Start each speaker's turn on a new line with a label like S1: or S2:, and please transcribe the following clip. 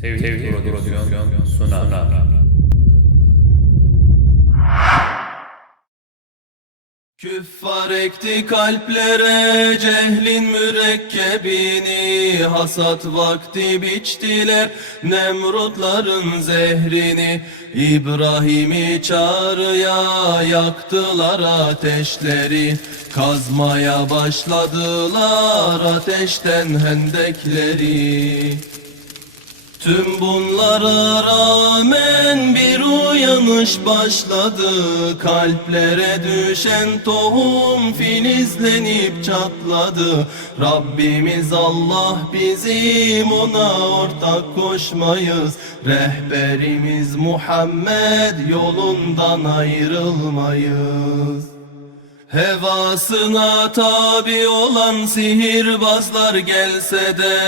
S1: Tevhid Prodüksiyon sunar.
S2: Küffar ekti kalplere cehlin mürekkebini. Hasat vakti biçtiler Nemrutların zehrini. İbrahim'i çağrıya yaktılar ateşleri. Kazmaya başladılar ateşten hendekleri Tüm bunlara rağmen bir uyanış başladı. Kalplere düşen tohum filizlenip çatladı. Rabbimiz Allah bizim ona ortak koşmayız. Rehberimiz Muhammed yolundan ayrılmayız. Hevasına tabi olan sihirbazlar gelse de